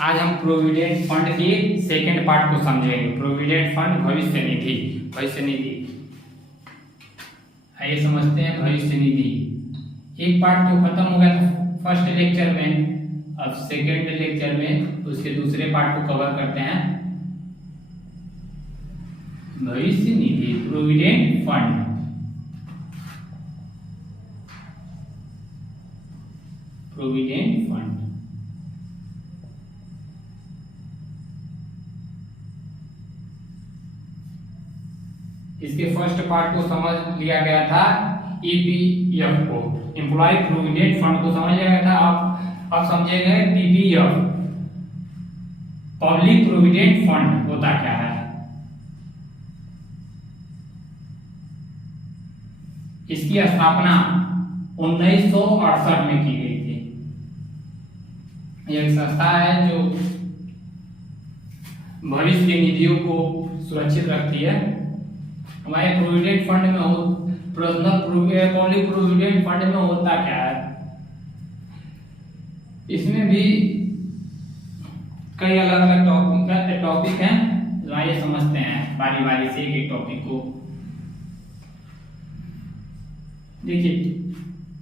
आज हम provident fund के सेकेंड पार्ट को समझेंगे। प्रोविडेंट फंड भविष्य निधि। भविष्य निधि आइए समझते हैं। भविष्य निधि एक पार्ट तो खत्म हो गया था फर्स्ट लेक्चर में, अब सेकेंड लेक्चर में उसके दूसरे पार्ट को कवर करते हैं। भविष्य निधि प्रोविडेंट फंड। प्रोविडेंट फंड इसके फर्स्ट पार्ट को समझ लिया गया था। ईपीएफ को, एम्प्लॉय प्रोविडेंट फंड को समझ लिया गया था। अब समझेंगे पीपीएफ, पब्लिक प्रोविडेंट फंड होता क्या है। इसकी स्थापना 1968 में की गई थी। यह एक संस्था है जो भविष्य की निधियों को सुरक्षित रखती है। हमारे प्रोविडेंट फंड में हो, पर्सनल पब्लिक प्रोविडेंट फंड में होता क्या है, इसमें भी कई अलग अलग टॉपिक हैं। जो आइए समझते हैं बारी बारी से एक एक टॉपिक को। देखिए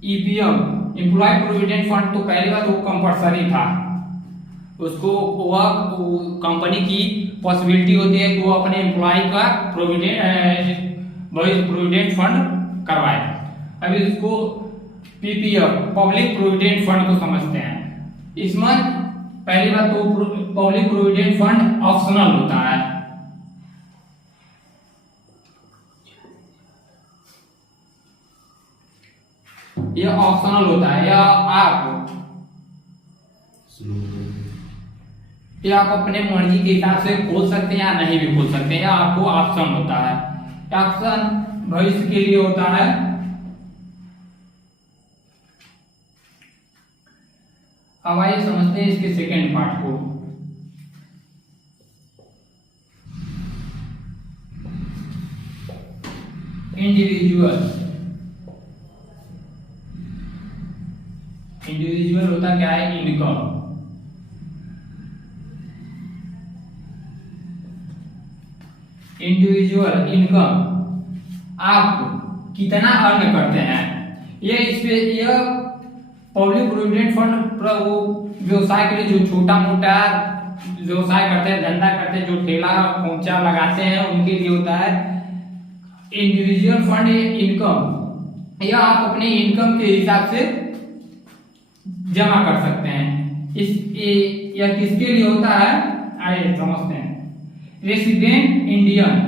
ईपीएफ एम्प्लॉय प्रोविडेंट फंड तो पहली बात वो कंपलसरी था। उसको वह कंपनी की पॉसिबिलिटी होती है कि वो अपने एम्प्लॉय का प्रोविडेंट फंड करवाए। अभी इसको पीपीएफ पब्लिक प्रोविडेंट फंड को समझते हैं। इसमें पहली बात तो पब्लिक प्रोविडेंट फंड ऑप्शनल होता है। यह ऑप्शनल होता है, या आप अपने मर्जी के हिसाब से खोल सकते हैं या नहीं भी खोल सकते हैं, या आपको ऑप्शन होता है। ऑप्शन भविष्य के लिए होता है। अब आइए समझते हैं इसके सेकेंड पार्ट को। इंडिविजुअल होता क्या है, इनकम। इंडिविजुअल इनकम आप कितना अर्न करते हैं, यह पब्लिक प्रोविडेंट फंड वो व्यवसाय के लिए जो छोटा मोटा व्यवसाय करते हैं, धंधा करते हैं, जो ठेला पोंचा लगाते हैं, उनके लिए होता है इंडिविजुअल फंड इनकम। यह आप अपने इनकम के हिसाब से जमा कर सकते हैं। यह किसके लिए होता है, आइए समझते हैं। रेसिडेंट इंडियन,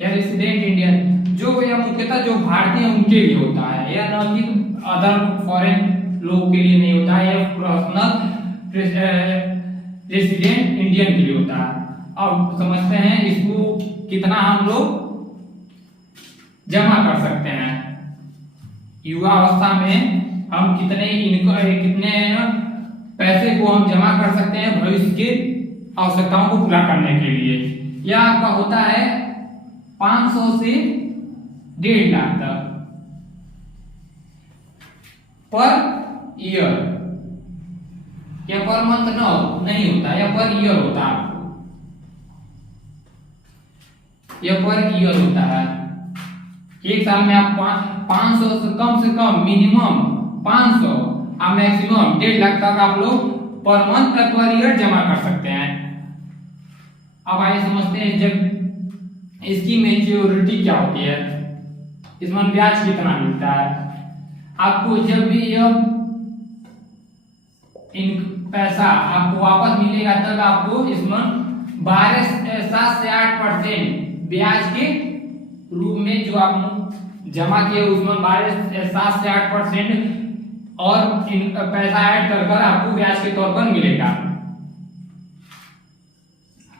रेसिडेंट इंडियन जो यह मुख्यतः जो भारतीय उनके लिए होता है। यह न कि अदर फॉरेन लोगों के लिए नहीं होता है। यह पर्सनल रेसिडेंट इंडियन के लिए होता है। अब समझते हैं इसको कितना हम लोग जमा कर सकते हैं। युवा अवस्था में हम कितने पैसे को हम जमा कर सकते हैं भविष्य की आवश्यकताओं को पूरा करने के लिए। यह आपका होता है 500 से 1.5 लाख तक पर ईयर। यह पर मंथ नहीं होता, यह पर ईयर होता है। यह पर ईयर होता है। एक साल में आप 500 से कम मिनिमम 500 और मैक्सिमम 1.5 लाख तक आप लोग पर मंथ तक पर ईयर जमा कर सकते हैं। अब आइए समझते हैं जब इसकी मैच्योरिटी क्या होती है, इसमें ब्याज कितना मिलता है आपको। जब भी यह इन पैसा आपको वापस मिलेगा तब आपको इसमें 7 से 8% ब्याज के रूप में जो आप जमा किए उसमें 7 से 8% और पैसा ऐड कर आपको ब्याज के तौर पर मिलेगा।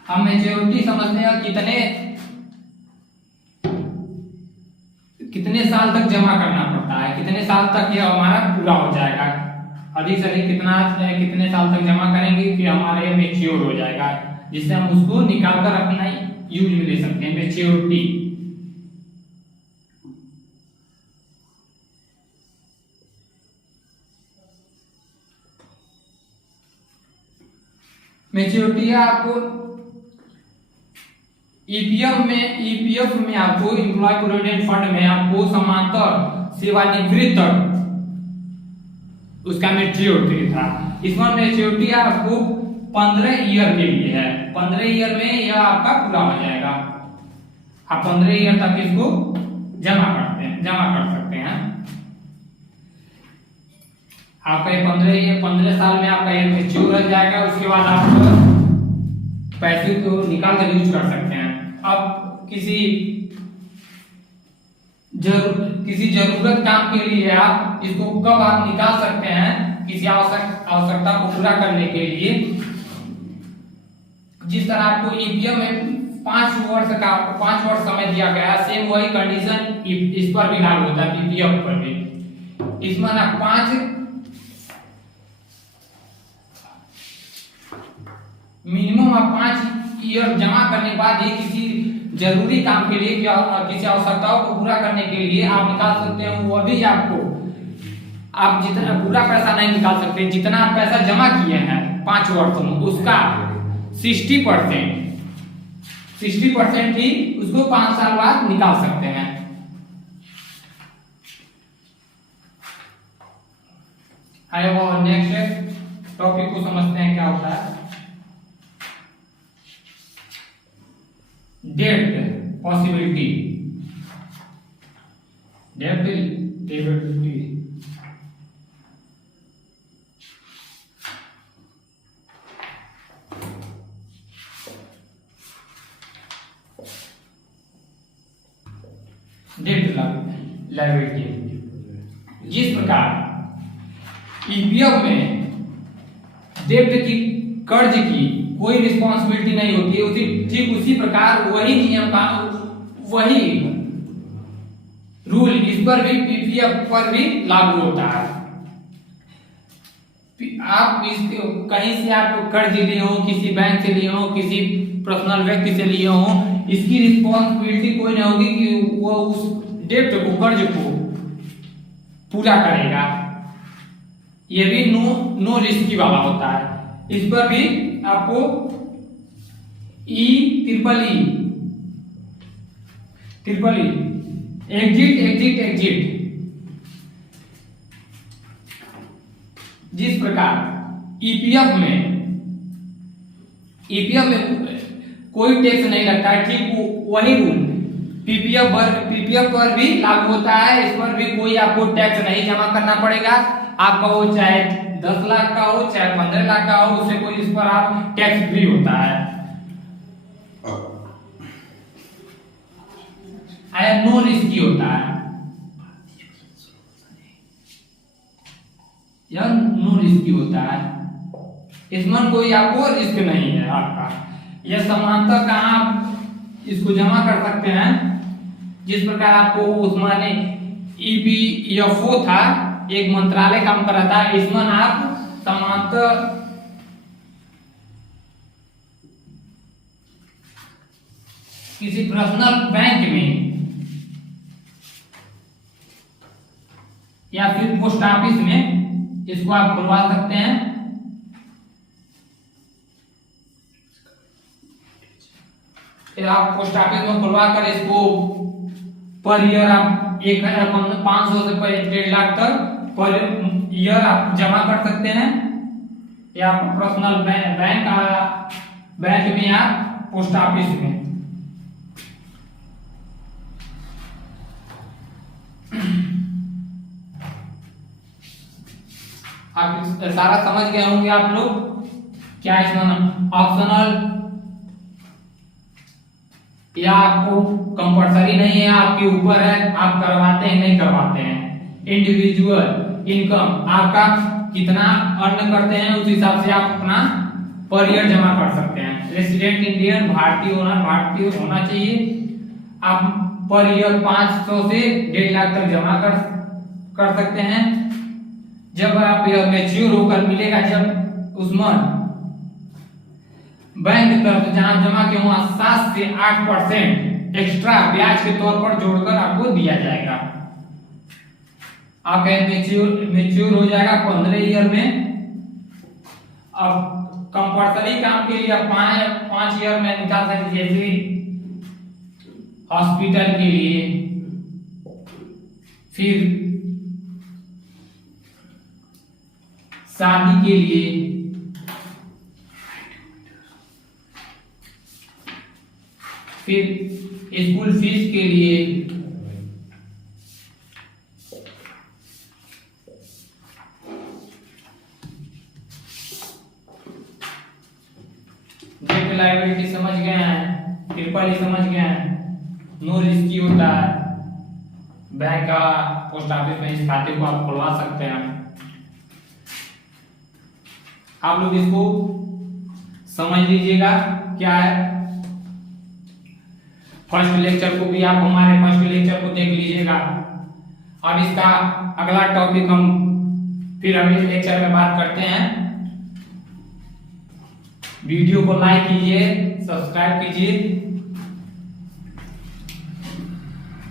हम मैच्योरिटी समझते हैं कितने साल तक जमा करना पड़ता है, कितने साल तक यह हमारा पूरा हो जाएगा। अधिक से अधिक कितने साल तक जमा करेंगे कि हमारा यह मैच्योर हो जाएगा, जिससे हम उसको निकाल कर अपना यूज में ले सकते हैं। मैच्योरिटी मैच्योरिटी है आपको ईपीएफ में आपको एम्प्लॉय प्रोविडेंट फंड में आपको समांतर सेवानिवृत्त उसका मैच्योरिटी था। इसमें मैच्योरिटी आपको 15 ईयर के लिए है। 15 ईयर में यह आपका पूरा हो जाएगा। आप 15 ईयर तक इसको जमा कर सकते हैं। आपका ये 15 साल में आपका ये मैच्योर हो जाएगा। उसके बाद आप पैसे को निकाल कर यूज कर सकते हैं। अब किसी जरूरत काम के लिए आप इसको कब आप निकाल सकते हैं, किसी आवश्यकता को पूरा करने के लिए। जिस तरह आपको ईपीएफ में 5 वर्ष समय दिया गया है, सेम वही कंडीशन इस पर भी लागू होता है, पीपीएफ पर भी। इसमें ना 5 मिनिमम आप 5 ईयर जमा करने के बाद ही किसी जरूरी काम के लिए किसी आवश्यकताओं को पूरा करने के लिए आप निकाल सकते हैं। वो भी आपको आप जितना पूरा पैसा नहीं निकाल सकते, जितना आप पैसा जमा किए हैं 5 वर्ष में उसका 60% ही उसको 5 साल बाद निकाल सकते हैं। आइए वो नेक्स्ट टॉपिक को समझते हैं क्या होता है। Debt possibility, liability. जिस प्रकार ईपीएफ में डेब्ट की कर्ज की कोई रिस्पॉन्सिबिलिटी नहीं होती है, ठीक उसी प्रकार वही नियम का वही रूल इस पर भी पीपीएफ पर भी लागू होता है। आप कहीं से आप कर्ज लिए हो, किसी बैंक से लिए हो, किसी पर्सनल व्यक्ति से लिए हो, इसकी रिस्पॉन्सिबिलिटी कोई नहीं होगी कि वो उस डेब्ट को कर्ज को पूरा करेगा। ये भी नो रिस्क वाला होता है। इस पर भी आपको ट्रिपल ई एग्जिट। जिस प्रकार ईपीएफ में कोई टैक्स नहीं लगता है, ठीक वही रूल पीपीएफ पर भी लागू होता है। इस पर भी कोई आपको टैक्स नहीं जमा करना पड़ेगा। आपका वो चाहे 10 लाख का हो चाहे 15 लाख का हो, उससे कोई इस पर आप टैक्स फ्री होता है। नो रिस्की होता है, यह नो रिस्की होता है। इसमें कोई आपको रिस्क नहीं है आपका। यह समांतर का आप इसको जमा कर सकते हैं। जिस प्रकार आपको उसमें ईपीएफओ था, एक मंत्रालय काम कर रहा था, इसमें आप समांतर किसी पर्सनल बैंक में या फिर पोस्ट ऑफिस में इसको आप खुलवा सकते हैं। आप पोस्ट ऑफिस में खुलवा कर इसको पर ईयर आप 1,500 से 1.5 लाख तक पर ईयर आप जमा कर सकते हैं। या पर्सनल बैंक में या पोस्ट ऑफिस में। आप सारा समझ गए होंगे आप लोग। क्या इसमें ऑप्शनल या आपको कंपलसरी नहीं है, आपके ऊपर है, आप करवाते हैं नहीं करवाते हैं। इंडिविजुअल इनकम आपका कितना अर्न करते हैं उस हिसाब से आप अपना पर ईयर जमा कर सकते हैं। रेसिडेंट इंडियन भारतीय होना चाहिए। आप पर ईयर 500 से 1.5 लाख तक जमा कर सकते हैं। जब आप मैच्योर होकर मिलेगा, जब उसमें बैंक तरफ जहां जमा के वहां 7 से 8% एक्स्ट्रा ब्याज के तौर पर जोड़कर आपको दिया जाएगा। आप मैच्योर हो जाएगा 15 ईयर में। अब कंपल्सरी काम के लिए आप 5 ईयर में निकाल सकते, जैसे हॉस्पिटल के लिए, फिर शादी के लिए, फिर स्कूल फीस के लिए, डेट लायबिलिटी समझ गए हैं, ट्रिपल ई समझ गए हैं, नो रिस्की होता है, बैंक का पोस्ट ऑफिस में इस खाते को आप खुलवा सकते हैं। आप लोग इसको समझ लीजिएगा क्या है। फर्स्ट लेक्चर को भी आप हमारे फर्स्ट लेक्चर को देख लीजिएगा। अब इसका अगला टॉपिक हम फिर अगले लेक्चर में बात करते हैं। वीडियो को लाइक कीजिए, सब्सक्राइब कीजिए।